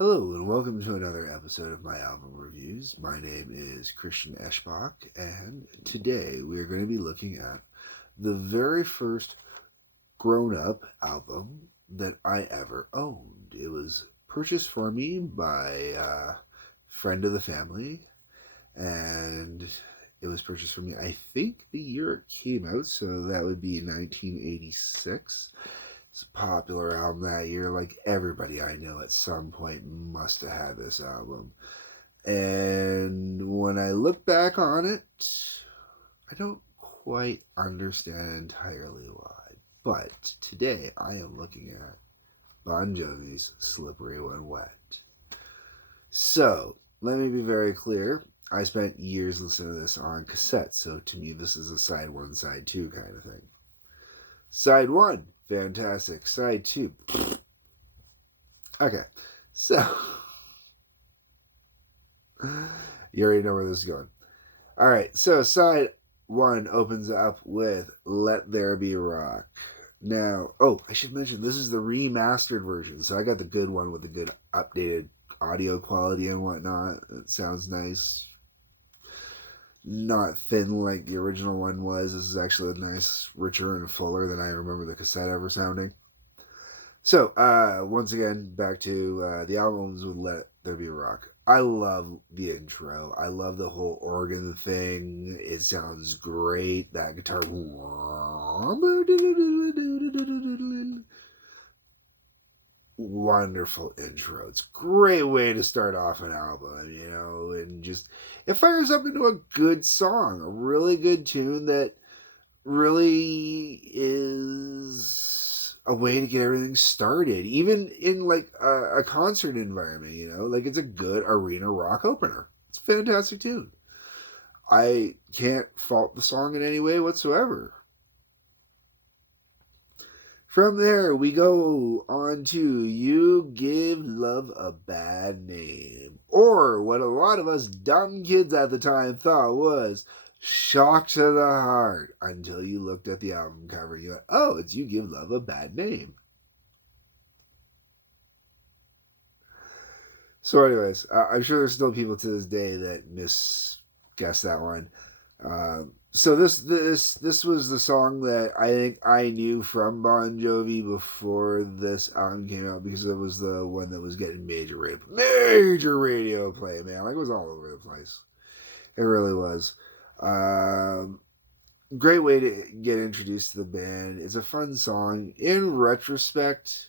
Hello, and welcome to another episode of my album reviews. My name is Christian Eschbach, and today we are going to be looking at the very first grown up album that I ever owned. It was purchased for me by a friend of the family, and it was purchased for me, I think, the year it came out, so that would be 1986. It's a popular album that year. Like everybody I know at some point must have had this album. And when I look back on it, I don't quite understand entirely why. But today I am looking at Bon Jovi's Slippery When Wet. So, let me be very clear. I spent years listening to this on cassette, so to me this is a side one, side two kind of thing. Side one, fantastic. Side two, okay. So, you already know where this is going. All right, so side one opens up with Let There Be Rock. Now, I should mention this is the remastered version, so I got the good one with the good updated audio quality and whatnot. It sounds nice. Not thin like the original one was. This is actually a nice, richer and fuller than I remember the cassette ever sounding. So, once again, back to the albums with Let There Be Rock. I love the intro. I love the whole organ thing. It sounds great. That guitar. Wonderful intro. It's a great way to start off an album, and just it fires up into a good song, a really good tune that really is a way to get everything started, even in like a concert environment. Like it's a good arena rock opener. It's a fantastic tune. I can't fault the song in any way whatsoever. From there, we go on to You Give Love a Bad Name, or what a lot of us dumb kids at the time thought was Shock to the Heart, until you looked at the album cover and you went, oh, it's You Give Love a Bad Name. So, anyways, I'm sure there's still people to this day that misguess that one. So this was the song that I think I knew from Bon Jovi before this album came out, because it was the one that was getting major radio play, man. Like it was all over the place. It really was. Um, Great way to get introduced to the band. It's a fun song. In retrospect,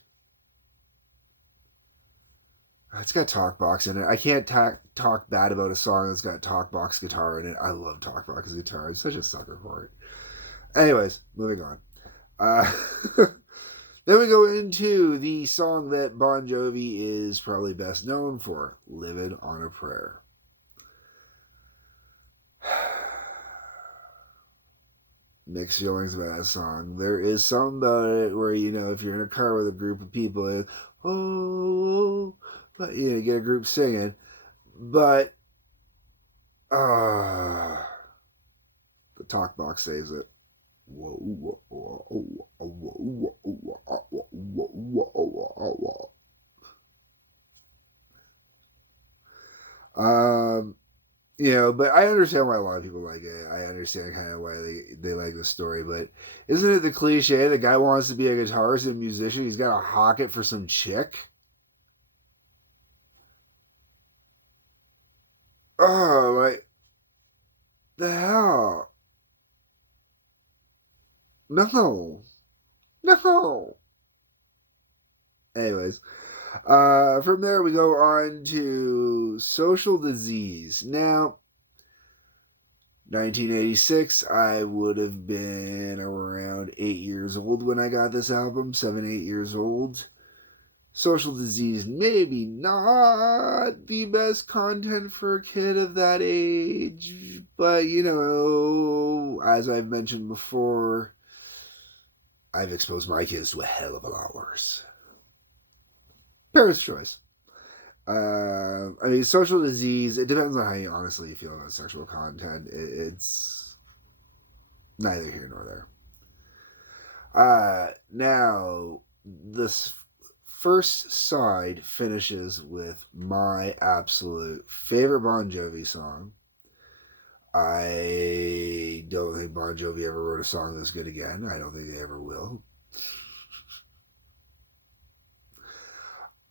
it's got talkbox in it. I can't talk bad about a song that's got talkbox guitar in it. I love talkbox guitar. I'm such a sucker for it. Anyways, moving on. Uh, then we go into the song that Bon Jovi is probably best known for, Living on a Prayer. Mixed feelings about that song. There is something about it where, if you're in a car with a group of people, but you get a group singing, but the talk box says it. Um, but I understand why a lot of people like it. I understand kind of why they like the story, but isn't it the cliche? The guy wants to be a guitarist and musician. He's got to hawk it for some chick. Oh, like the hell? No, no. Anyways, from there we go on to Social Disease. Now, 1986, I would have been around 8 years old when I got this album, 7, 8 years old. Social Disease, maybe not the best content for a kid of that age, but as I've mentioned before, I've exposed my kids to a hell of a lot worse. Parents' choice. Social Disease, it depends on how you honestly feel about sexual content. It's neither here nor there. Now, this first side finishes with my absolute favorite Bon Jovi song. I don't think Bon Jovi ever wrote a song this good again. I don't think they ever will.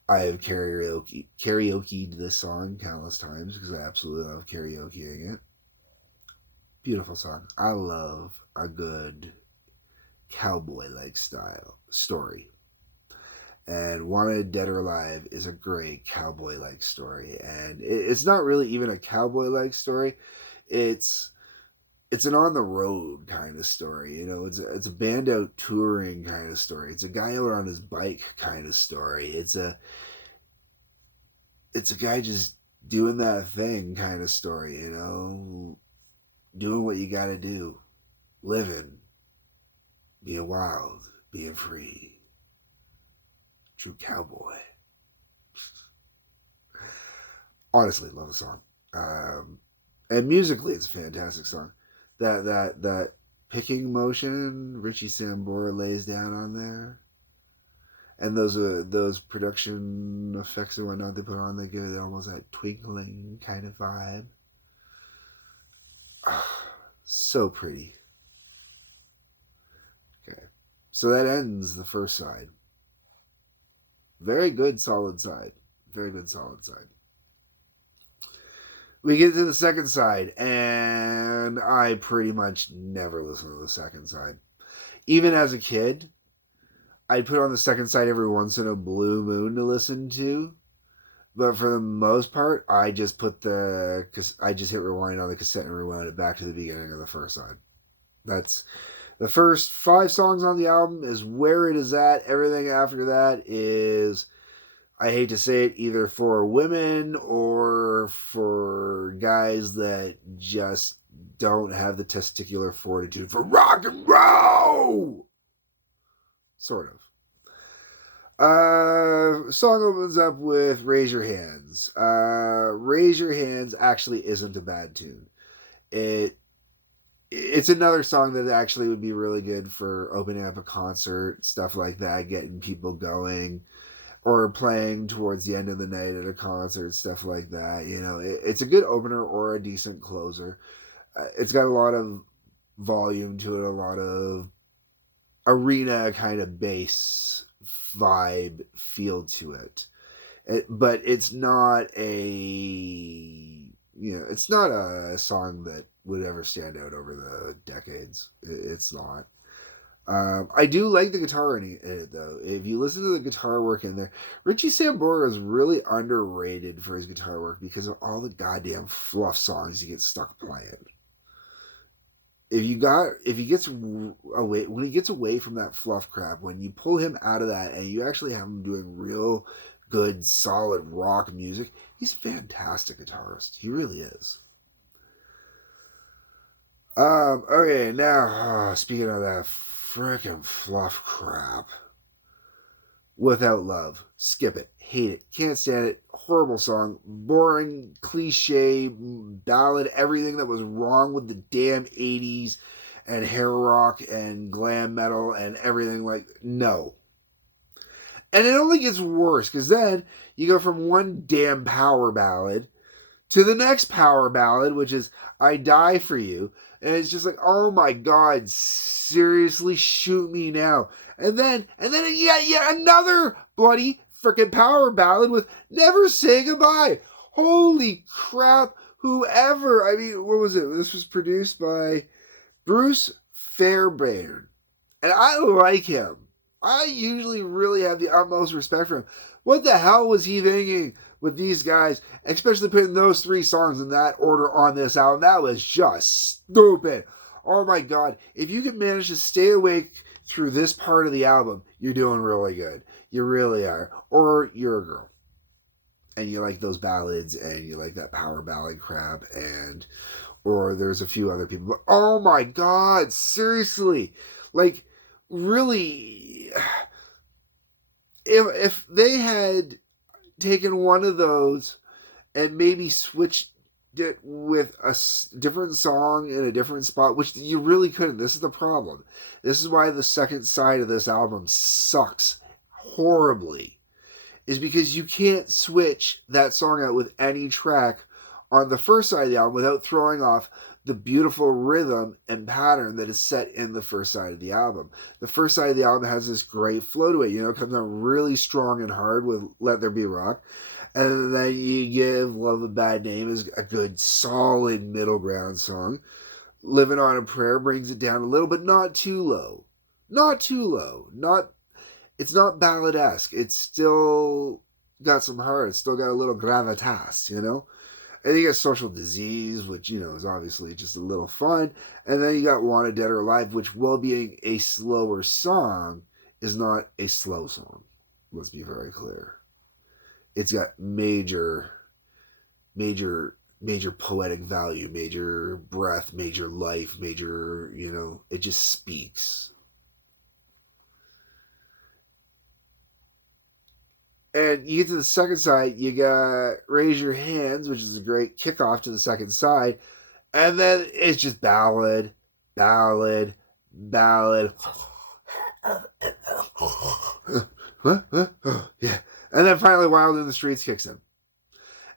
I have karaoke'd this song countless times because I absolutely love karaokeing it. Beautiful song. I love a good cowboy-like style story. And Wanted Dead or Alive is a great cowboy-like story. And it's not really even a cowboy-like story. It's an on the road kind of story. You know, it's a band out touring kind of story. It's a guy out on his bike kind of story. It's a guy just doing that thing kind of story, you know, doing what you got to do, living, being wild, being free. True cowboy. Honestly, love the song. And musically, it's a fantastic song. That picking motion Richie Sambora lays down on there, and those production effects and whatnot they put on, they give it almost that twinkling kind of vibe. So pretty. Okay, so that ends the first side. Very good, solid side. Very good, solid side. We get to the second side, and I pretty much never listen to the second side. Even as a kid, I'd put on the second side every once in a blue moon to listen to. But for the most part, I just hit rewind on the cassette and rewound it back to the beginning of the first side. That's the first 5 songs on the album is where it is at. Everything after that is, I hate to say it, either for women or for guys that just don't have the testicular fortitude for rock and roll. Sort of. Song opens up with Raise Your Hands. Raise Your Hands actually isn't a bad tune. It's another song that actually would be really good for opening up a concert, stuff like that, getting people going, or playing towards the end of the night at a concert, stuff like that. You know, it's a good opener or a decent closer. It's got a lot of volume to it, a lot of arena kind of bass vibe feel to it. But it's not it's not a song that would ever stand out over the decades. It's not. I do like the guitar in it, though. If you listen to the guitar work in there, Richie Sambora is really underrated for his guitar work because of all the goddamn fluff songs he gets stuck playing. When he gets away from that fluff crap, when you pull him out of that and you actually have him doing real good, solid rock music, he's a fantastic guitarist. He really is. Okay, now, speaking of that frickin' fluff crap. Without Love. Skip it. Hate it. Can't stand it. Horrible song. Boring, cliche, ballad, everything that was wrong with the damn 80s and hair rock and glam metal and everything no. And it only gets worse because then you go from one damn power ballad to the next power ballad, which is I Die For You. And it's just like, oh my God, seriously, shoot me now. And then yet another bloody freaking power ballad with Never Say Goodbye. Holy crap, whoever. I mean, what was it? This was produced by Bruce Fairbairn. And I like him. I usually really have the utmost respect for him. What the hell was he thinking with these guys, especially putting those 3 songs in that order on this album? That was just stupid. Oh my God. If you can manage to stay awake through this part of the album, you're doing really good. You really are. Or you're a girl. And you like those ballads and you like that power ballad crap, or there's a few other people. But oh my God, seriously. Really, if they had taken one of those and maybe switched it with a different song in a different spot, which you really couldn't. This is the problem. This is why the second side of this album sucks horribly. is because you can't switch that song out with any track on the first side of the album without throwing off the beautiful rhythm and pattern that is set in the first side of the album. The first side of the album has this great flow to it. It comes out really strong and hard with Let There Be Rock. And then you give Love a Bad Name as a good, solid middle ground song. Living on a Prayer brings it down a little, but not too low. Not too low. It's not ballad-esque. It's still got some heart. It's still got a little gravitas, And then you got Social Disease, which, is obviously just a little fun. And then you got Wanted Dead or Alive, which, while being a slower song, is not a slow song. Let's be very clear. It's got major poetic value, major breath, major life, major, it just speaks. And you get to the second side, you got Raise Your Hands, which is a great kickoff to the second side. And then it's just ballad, ballad, ballad. Yeah. And then finally Wild in the Streets kicks in.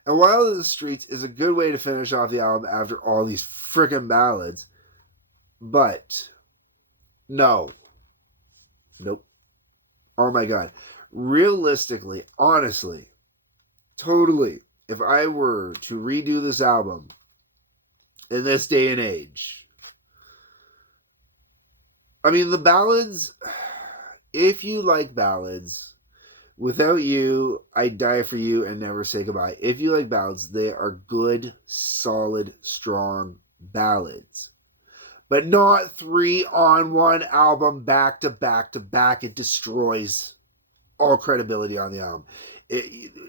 And Wild in the Streets is a good way to finish off the album after all these frickin' ballads. But, no. Nope. Oh my God. Realistically, honestly, totally, if I were to redo this album in this day and age, I mean, the ballads, if you like ballads, Without You, I'd Die for You, and Never Say Goodbye. If you like ballads, they are good, solid, strong ballads. But not 3 on 1 album back to back to back. It destroys all credibility on the album.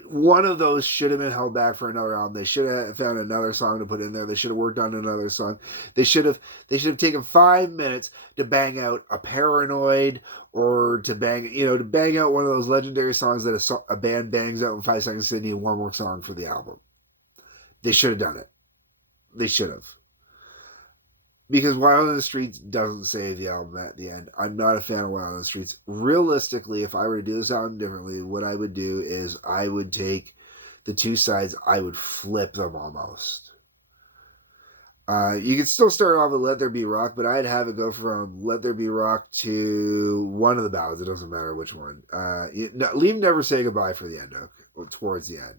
One of those should have been held back for another album. They should have found another song to put in there. They should have worked on another song. They should have taken 5 minutes to bang out a Paranoid, or to bang out one of those legendary songs that a band bangs out in 5 seconds. They need one more song for the album. They should have done it. They should have. Because Wild in the Streets doesn't save the album at the end. I'm not a fan of Wild in the Streets. Realistically, if I were to do this album differently, what I would do is I would take the 2 sides, I would flip them almost. You could still start off with Let There Be Rock, but I'd have it go from Let There Be Rock to one of the ballads. It doesn't matter which one. Leave Never Say Goodbye for the end, towards the end.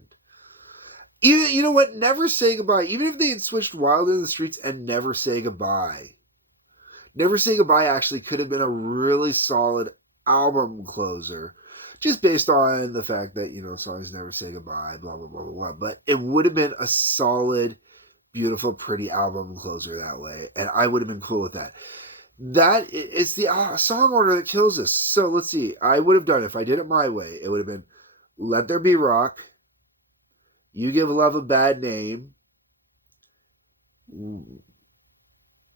Even, you know what? Never Say Goodbye. Even if they had switched Wild in the Streets and Never Say Goodbye. Never Say Goodbye actually could have been a really solid album closer. Just based on the fact that, songs never say goodbye, blah, blah, blah, blah, blah. But it would have been a solid, beautiful, pretty album closer that way. And I would have been cool with that. It's the song order that kills us. So let's see. I would have done it. If I did it my way, it would have been Let There Be Rock, You Give Love a Bad Name,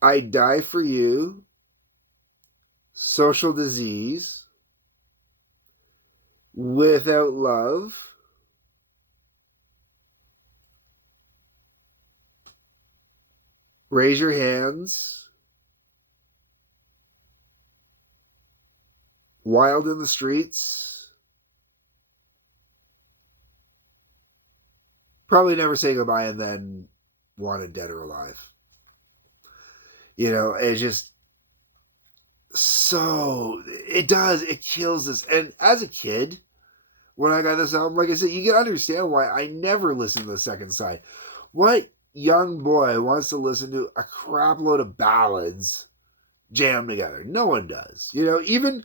I Die for You, Social Disease, Without Love, Raise Your Hands, Wild in the Streets, probably Never Say Goodbye, and then Wanted Dead or Alive. It's just so, it kills us. And as a kid, when I got this album, like I said, you can understand why I never listened to the second side. What young boy wants to listen to a crap load of ballads jammed together? No one does. Even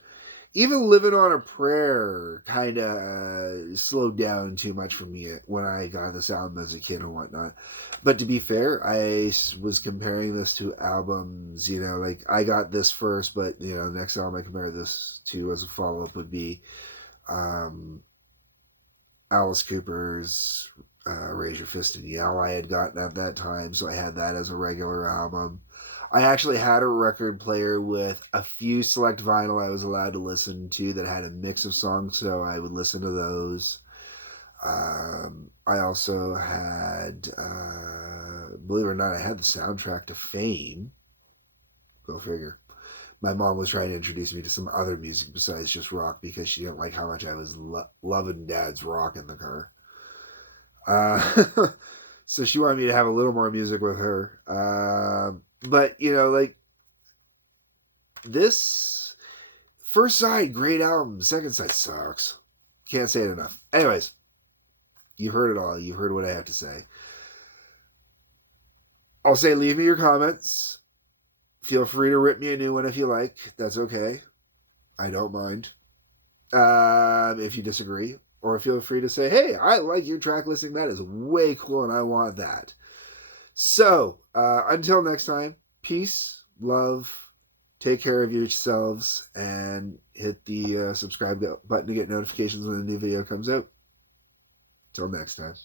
Living on a Prayer kind of slowed down too much for me when I got this album as a kid and whatnot. But to be fair, I was comparing this to albums, like I got this first, but, next album I compare this to as a follow-up would be Alice Cooper's Raise Your Fist and Yell I had gotten at that time, so I had that as a regular album. I actually had a record player with a few select vinyl I was allowed to listen to that had a mix of songs, so I would listen to those. I also had, believe it or not, I had the soundtrack to Fame. Go figure. my mom was trying to introduce me to some other music besides just rock because she didn't like how much I was loving Dad's rock in the car. So she wanted me to have a little more music with her. But, like this first side, great album. Second side sucks. Can't say it enough. Anyways, you've heard it all. You've heard what I have to say. I'll say leave me your comments. Feel free to rip me a new one if you like. That's okay. I don't mind. If you disagree. Or feel free to say, hey, I like your track listing. That is way cool and I want that. So, until next time, peace, love, take care of yourselves, and hit the subscribe button to get notifications when a new video comes out. Till next time.